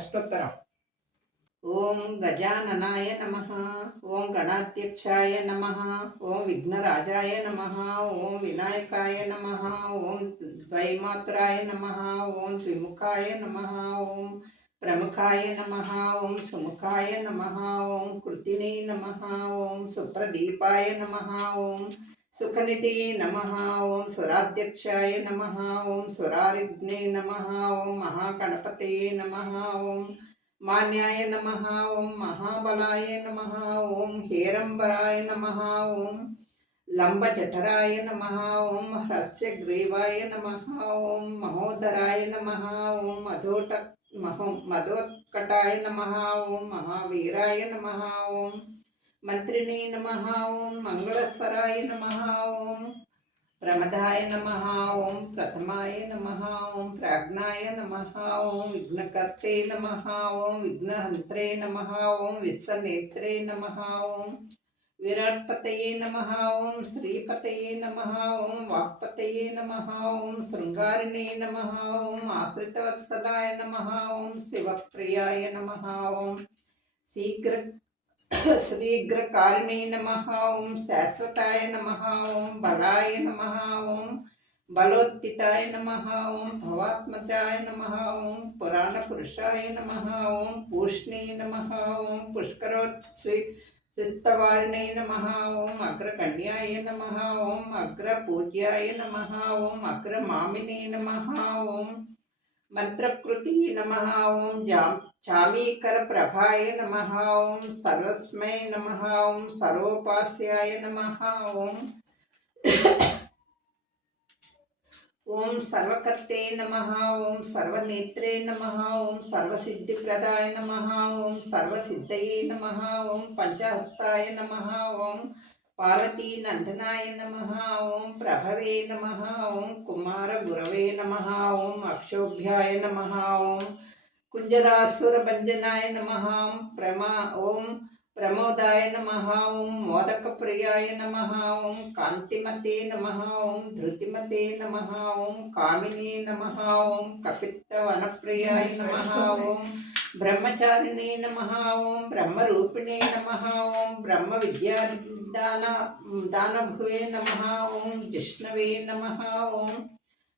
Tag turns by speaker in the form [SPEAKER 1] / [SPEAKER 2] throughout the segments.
[SPEAKER 1] అష్టోత్తరం ఓం గజాననాయ నమ ఓం గణాధ్యక్షాయ నమ ఓం విఘ్నరాజాయ నమ ఓం వినాయకాయ నమ ఓం ద్వైమాత్రాయ నమ ఓం త్రిముఖాయ నమ ఓం ప్రముఖాయ నమ ఓం సుముఖాయ నమ ఓం కృతినే నమ ఓం సుప్రదీపాయ నమ ఓం సుఖనిధి నమ ఓం స్వరాధ్యక్షాయ నమ ఓం స్వరారిఘ్నే నమ ఓం మహాగణపతే నమ ఓం మాన్యాయ నమ ఓం మహాబలాయ నమ ఓం హేరంబరాయ నమ ఓం లంబజఠరాయ నమ ఓం హ్రస్యగ్రీవాయ నమ ఓం మహోదరాయ నమ ఓం మధోట మహో మధోస్కటాయ నమ ఓం మహావీరాయ నమ ఓం మంత్రిణే నమ ఓం మంగళస్వరాయ నమ ఓం ప్రమదాయ నమ ఓం ప్రథమాయ నమ ఓం ప్రాజ్ఞాయ నమ ఓం విఘ్నకర్తే నమ ఓం విఘ్నహంత్రే నమ ఓం విశ్వనేత్రే నమ ఓం విరాట్పతయే నమ ఓం శ్రీపతయే నమ ఓం వాక్పతయే నమ ఓం శృంగారిణే నమ ఓం ఆశ్రితవత్సలాయ నమ ఓం శివప్రియాయ నమ ఓం శీఘ్ర శ్రీగ్రకారిణే నమ ఓం శాశ్వతాయ నమ ఓం బలాయ నమ ఓం బలోత్తితాయ నమ ఓం భవాత్మజాయ నమ ఓం పురాణపురుషాయ నమ ఓం పూష్ణే నమ ఓం పుష్కరోత్సి చిత్తవారిణే నమ ఓం అగ్రకన్యాయ నమ ఓం అగ్రపూజ్యాయ నమ ఓం అగ్రమామినే నమ ఓం మంత్రకృతి నమ ఓం జాం చామీకర ప్రభాయ నమ ఓం సర్వస్మై నమ ఓం సర్వోపాస్యాయ నమ ఓం ఓం సర్వకర్తే నమ ఓం సర్వనేత్రే నమ ఓం సర్వసిద్ధిప్రదాయ నమ ఓం సర్వసిద్ధయే నమ ఓం పంచహస్తాయ నమ ఓం పార్వతీ నందనాయ నమ ఓం ప్రభవే నమ ఓం కుమార గురవే నమ ఓం అక్షోభ్యాయ నమ ఓం కుంజరాసురభంజనాయ నమ ప్రమా ఓం ప్రమోదాయ నమ ఓం మోదక ప్రియాయ నమ ఓం కాంతిమతే నమ ఓం ధృతిమతే నమ ఓం కామినే నమ ఓం కపిత్తవనప్రియాయ నమ ఓం బ్రహ్మచారిణే నమ ఓం బ్రహ్మరూపిణే నమ ఓం బ్రహ్మ విద్యా దాన దానభువే నమ ఓం జిష్ణవే నమ ఓం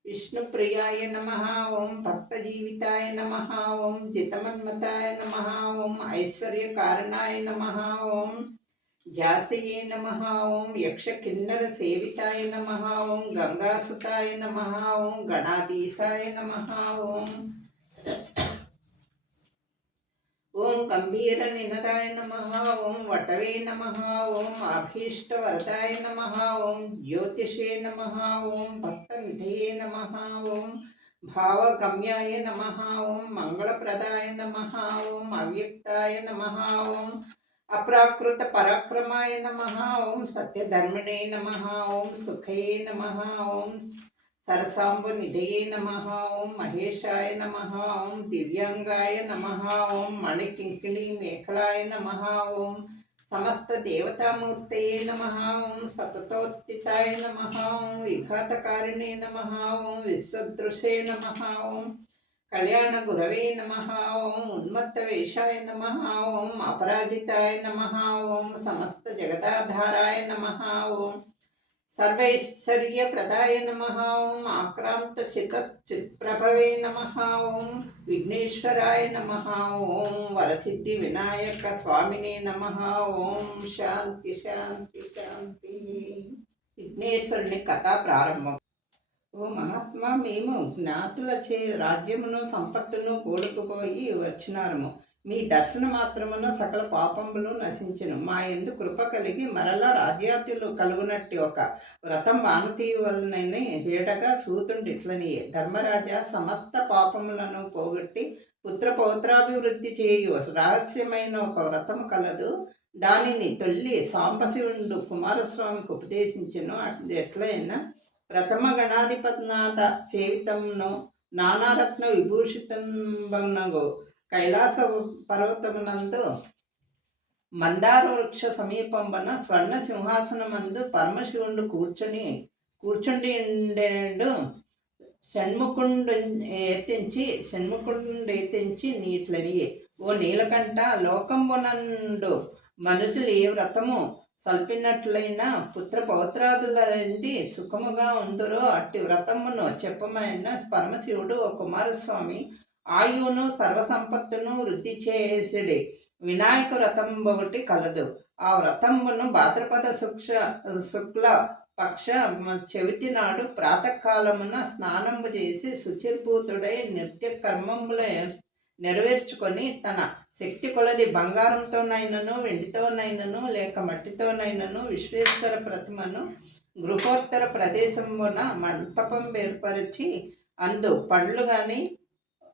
[SPEAKER 1] విష్ణుప్రియాయ నమ ఓం భక్తజీవితాయ నమ ఓం జితమన్మతాయ నమ ఓం ఐశ్వర్యకారణాయ నమ ఓం జాసయే నమ ఓం యక్షకిన్నర సేవితాయ నమ ఓం గంగాసుతాయ నమ ఓం గణాధీశాయ నమ ఓం ఓం గంభీర నినదాయ నమ ఓం వటవే నమ ఓం అభీష్టవరదాయ నమ ఓం జ్యోతిషే నమ ఓం భక్తనిధయే నమ ఓం భావగమ్యాయ నమ ఓం మంగళప్రదాయ నమ ఓం అవ్యక్తాయ నమ ఓం అప్రాకృత పరాక్రమాయ నమ ఓం సత్యధర్మిణే నమ ఓం సుఖయే నమ ఓం సరసాంబు నిధయే నమ ఓం మహేశాయ నమ ఓం దివ్యాంగాయ నమ ఓం మణికింకిణి మేఖలాయ నమ ఓం సమస్త దేవతామూర్తయే నమ ఓం సతతోత్తితాయ నమ ఓం విఘాతకారిణే నమ ఓం విశ్వదృశే నమ ఓం కళ్యాణ గురవే నమ ఓం ఉన్మత్త వేషాయ నమ ఓం అపరాజితాయ నమ ఓం సమస్త జగదాధారాయ నమ ఓం సర్వైశ్వర్యప్రదాయ నమ ఓం ఆక్రాంత చిత చిత్ప్రభవే నమ ఓం విఘ్నేశ్వరాయ నమ ఓం వరసిద్ధి వినాయక స్వామినే నమ ఓం శాంతి శాంతి శాంతి. విఘ్నేశ్వరుని కథ ప్రారంభం. ఓ మహాత్మా మేము జ్ఞాతులచే రాజ్యమును సంపత్తును కోలుకుపోయి వచ్చినారము. మీ దర్శన మాత్రమున సకల పాపములు నశించును. మా ఎందు కృప కలిగి మరలా రాజ్యాతులు కలుగునట్టి ఒక వ్రతం మానతీయవలనని వేడగా సూతుండిట్లనియే. ధర్మరాజా సమస్త పాపములను పోగొట్టి పుత్ర పౌత్రాభివృద్ధి చేయు. రహస్యమైన ఒక వ్రతము కలదు. దానిని తొల్లి సాంబశివుడు కుమారస్వామికి ఉపదేశించను. ఎట్లయినా ప్రథమ గణాధిపతినాథ సేవితమును నానారత్న విభూషితంబనగు కైలాస పర్వతమునందు మందార వృక్ష సమీపంబన స్వర్ణ సింహాసనమందు పరమశివుడు కూర్చొని కూర్చుండి ఉండేడు షణ్ముఖుండు ఎత్తించి షణ్ముఖుండు ఎత్తించి నీట్లని ఓ నీలకంఠ లోకంబునందు మనుషులు ఏ వ్రతము సల్పినట్లయినా పుత్ర పౌత్రాదులంది సుఖముగా ఉందరో అట్టి వ్రతమును చెప్పమైన పరమశివుడు ఓ కుమారస్వామి ఆయువును సర్వసంపత్తును వృద్ధి చేసిడి. వినాయక వ్రతం ఒకటి కలదు. ఆ వ్రతమును భాద్రపద శుక్ష శుక్ల పక్ష చవితి నాడు ప్రాతకాలమున స్నానము చేసి శుచిర్భూతుడై నిత్య కర్మముల నెరవేర్చుకొని తన శక్తి కొలది బంగారంతోనైనను వెండితోనైనను లేక మట్టితోనైనను విశ్వేశ్వర ప్రతిమను గృహోత్తర ప్రదేశమున మంటపం ఏర్పరిచి అందు పండ్లు కానీ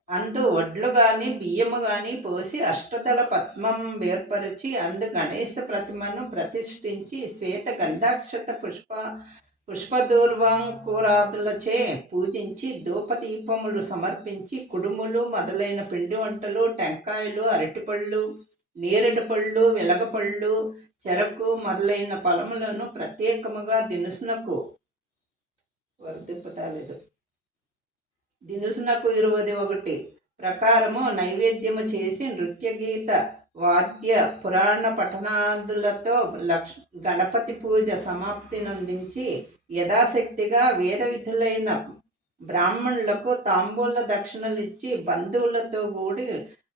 [SPEAKER 1] అందు వడ్లు కానీ బియ్యము కానీ పోసి అష్టతల పద్మం ఏర్పరిచి అందు గణేశ ప్రతిమను ప్రతిష్ఠించి శ్వేత గంధాక్షత పుష్ప పుష్పదూర్వాంకురాదులచే పూజించి ధూపదీపములు సమర్పించి కుడుములు మొదలైన పిండి వంటలు టెంకాయలు అరటిపళ్ళు నేరేడు పళ్ళు వెలగపళ్ళు చెరకు మొదలైన ఫలములను ప్రత్యేకముగా దినుసునకు వర్ధింపుతాలేదు దినుసునకు ఇరవై ఒకటి. ప్రకారము నైవేద్యము చేసి నృత్య గీత వాద్య పురాణ పఠనాదులతో లక్ష గణపతి పూజ సమాప్తినందించి యథాశక్తిగా వేద విధులైన బ్రాహ్మణులకు తాంబూల దక్షిణలిచ్చి బంధువులతో కూడి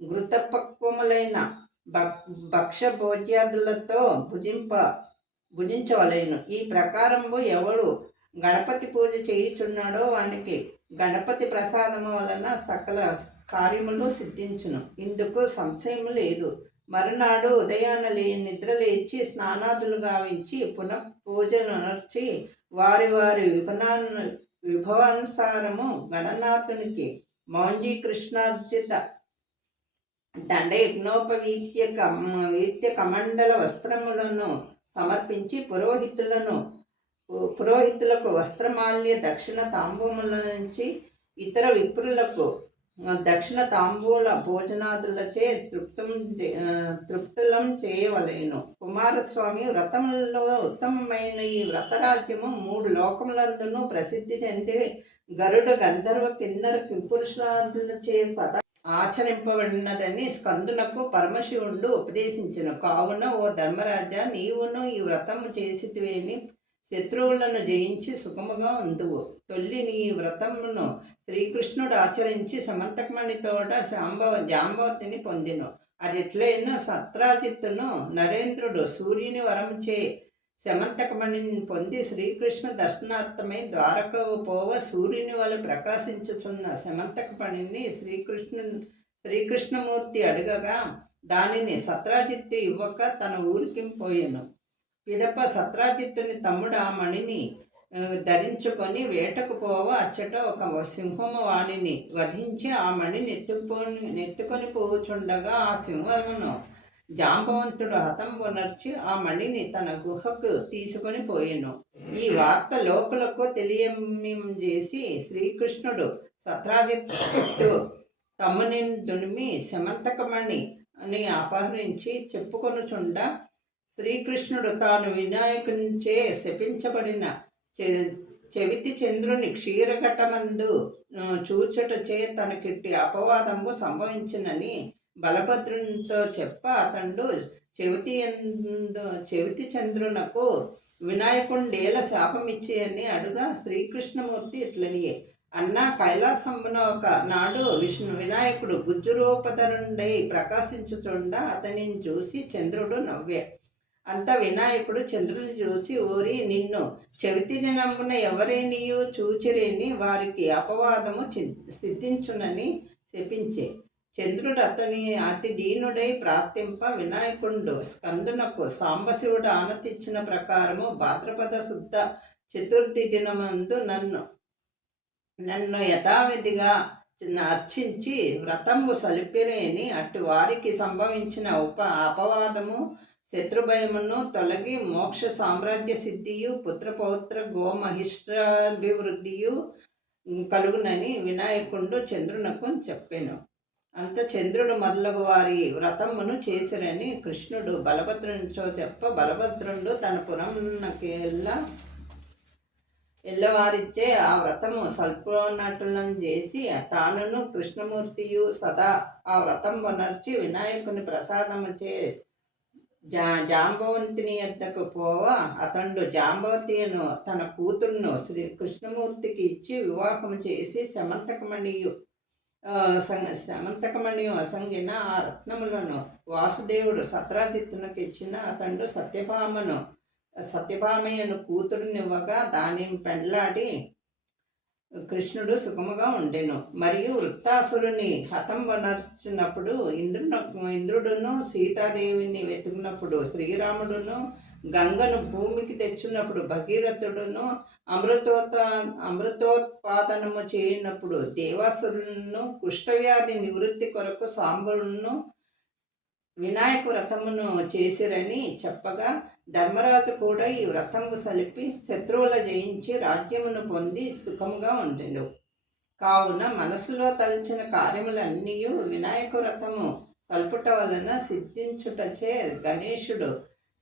[SPEAKER 1] ఘృతపక్వములైన భక్ష భోజ్యాదులతో భుజింప భుజించవలేను. ఈ ప్రకారము ఎవడు గణపతి పూజ చేయుచున్నాడో వానికి గణపతి ప్రసాదము వలన సకల కార్యములు సిద్ధించును. ఇందుకు సంశయం లేదు. మరునాడు ఉదయాన్న లే నిద్ర లేచి స్నానాదులు గావించి పునః పూజలు నర్చి వారి వారి విభనా విభవానుసారము గణనాథునికి మౌంజీ కృష్ణార్జిత దండయజ్ఞోపవీత్య కమ వీత్య కమండల వస్త్రములను సమర్పించి పురోహితులను పురోహితులకు వస్త్రమాల్య దక్షిణ తాంబూముల నుంచి ఇతర విప్రులకు దక్షిణ తాంబూల భోజనాదులచే తృప్తం తృప్తులం చేయవలేను. కుమారస్వామి వ్రతంలో ఉత్తమమైన ఈ వ్రతరాజ్యము మూడు లోకములందును ప్రసిద్ధి చెంది గరుడ గంధర్వ కిన్నర కింపురుషాదులచే సదా ఆచరింపబడినదని స్కందునకు పరమశివుడు ఉపదేశించను. కావున ఓ ధర్మరాజా నీవును ఈ వ్రతము చేసితివేని శత్రువులను జయించి సుఖముగా ఉందువు తొల్లి నీ వ్రతమును శ్రీకృష్ణుడు ఆచరించి సమంతకమణితోడ శాంబవ జాంబవతిని పొందిను. అది ఎట్లయినా సత్రాజిత్తును నరేంద్రుడు సూర్యుని వరంచే శమంతకమణిని పొంది శ్రీకృష్ణ దర్శనార్థమై ద్వారకవు పోవ సూర్యుని వల్ల ప్రకాశించుచున్న శమంతకమణిని శ్రీకృష్ణు శ్రీకృష్ణమూర్తి అడగగా దానిని సత్రాజిత్తు ఇవ్వక తన ఊరికి పోయాను. పిదప సత్రాజిత్తుని తమ్ముడు ఆ మణిని ధరించుకొని వేటకు పోవ అచ్చట ఒక సింహము వాణిని వధించి ఆ మణిని ఎత్తుకొని నెత్తుకొని పోచుండగా ఆ సింహమును జాంబవంతుడు హతం పునర్చి ఆ మణిని తన గుహకు తీసుకొని పోయెను. ఈ వార్త లోకులకు తెలియజేసి శ్రీకృష్ణుడు సత్రాజిత్తు తమ్ముని దునిమి శమంతకమణి అని అపహరించి చెప్పుకొనుచుండ శ్రీకృష్ణుడు తాను వినాయకునిచే శపించబడిన చెవితి చంద్రుని క్షీరఘటమందు చూచుటచే తనకిట్టి అపవాదము సంభవించినని బలభద్రునితో చెప్ప అతడు చెవితి చెవితి చంద్రునకు వినాయకుండేల శాపమిచ్చి అని అడుగా శ్రీకృష్ణమూర్తి ఇట్లనియే. అన్న కైలాసంబున ఒక నాడు విష్ణు వినాయకుడు గుజ్జురూపధరుండై ప్రకాశించుతుండ అతనిని చూసి చంద్రుడు నవ్వే. అంత వినాయకుడు చంద్రుని చూసి ఓరి నిన్ను చెవితి దినమున ఎవరేనియో చూచిరేని వారికి అపవాదము సిద్ధించునని శపించే. చంద్రుడు అతని అతి దీనుడై ప్రార్థింప వినాయకుడు స్కందునకు సాంబశివుడు ఆనతిచ్చిన ప్రకారము భాద్రపద శుద్ధ చతుర్థి దినమందు నన్ను నన్ను యథావిధిగా అర్చించి వ్రతంబు సలిపిరేని అటు వారికి సంభవించిన ఉప అపవాదము శత్రుభయమును తొలగి మోక్ష సామ్రాజ్య సిద్ధియు పుత్రపౌత్ర గోమహిష్టాభివృద్ధియు కలుగునని వినాయకుడు చంద్రునకు చెప్పాను. అంత చంద్రుడు మొదలగు వారి వ్రతమును చేసిరని కృష్ణుడు బలభద్రునితో చెప్ప బలభద్రుడు తన పురంకెల్లా ఎల్లవారిచ్చే ఆ వ్రతము సల్పోనటులను చేసి తానును కృష్ణమూర్తియు సదా ఆ వ్రతం వనర్చి వినాయకుని ప్రసాదము చే జా జాంబవంతుని యొద్దకు పోవ అతడు జాంబవతిను తన కూతురును శ్రీ కృష్ణమూర్తికి ఇచ్చి వివాహం చేసి సమంతకమణియు సం- సమంతకమణియు అసంగిన ఆ రత్నములను వాసుదేవుడు సత్రాదిత్తునకు ఇచ్చిన అతడు సత్యభామను సత్యభామయ్యను కూతురునివ్వగా దానిని పెండ్లాడి కృష్ణుడు సుఖముగా ఉండెను. మరియు వృత్తాసురుని హతం వనర్చినప్పుడు ఇంద్రుడు ఇంద్రుడును సీతాదేవిని వెతుకున్నప్పుడు శ్రీరాముడును గంగను భూమికి తెచ్చినప్పుడు భగీరథుడును అమృతోత అమృతోత్పాదనము చేయనప్పుడు దేవాసురులను కుష్ఠవ్యాధి నివృత్తి కొరకు సాంబుడును వినాయక వ్రతమును చేసిరని చెప్పగా ధర్మరాజు కూడా ఈ వ్రతము సలిపి శత్రువుల జయించి రాజ్యమును పొంది సుఖముగా ఉండెను. కావున మనసులో తలచిన కార్యములన్నీ వినాయక వ్రతము కల్పుట వలన సిద్ధించుటచే గణేశుడు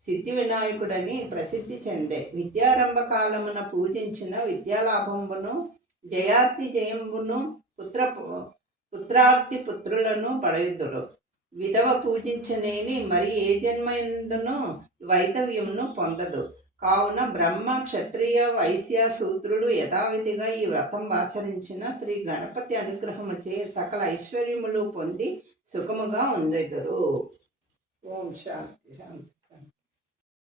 [SPEAKER 1] సిద్ధి వినాయకుడని ప్రసిద్ధి చెందే. విద్యారంభ కాలమున పూజించిన విద్యాలాభంబును జయార్తి జయంబును పుత్ర పుత్రార్థి పుత్రులను పడయుదురు విధవ పూజించనేని మరి ఏ జన్మందును వైతవ్యమును పొందదు. కావున బ్రహ్మ క్షత్రియ వైశ్య శూద్రుడు యథావిధిగా ఈ వ్రతం ఆచరించిన శ్రీ గణపతి అనుగ్రహము చే సకల ఐశ్వర్యములు పొంది సుఖముగా ఉండెదరు. ఓం శాంతి శాంతి.